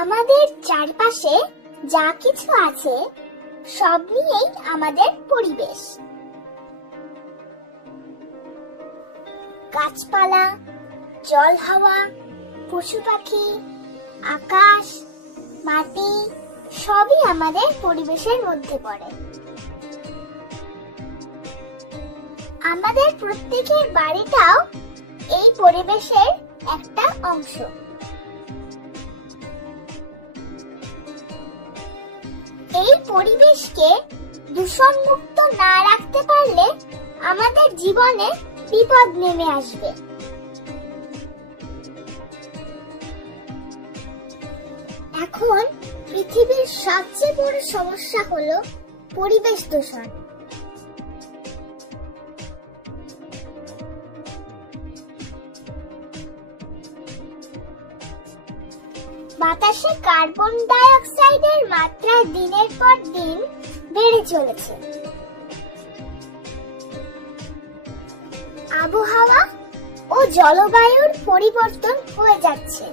আমাদের চারপাশে যা কিছু আছে সব নিয়েই আমাদের পরিবেশ। গাছপালা, জল, হাওয়া, পশু পাখি, আকাশ, মাটি সবই আমাদের পরিবেশের মধ্যে পড়ে। আমাদের প্রত্যেকের বাড়িটাও এই পরিবেশের একটা অংশ। এই পরিবেশকে দূষণমুক্ত না রাখতে পারলে আমাদের জীবনে বিপদ নেমে আসবে। এখন পৃথিবীর সবচেয়ে বড় সমস্যা হলো পরিবেশ দূষণ। বাতাসে কার্বন ডাই অক্সাইডের মাত্রা দিনের পর দিন বেড়ে চলেছে। আবহাওয়া ও জলবায়ুর পরিবর্তন হয়ে যাচ্ছে।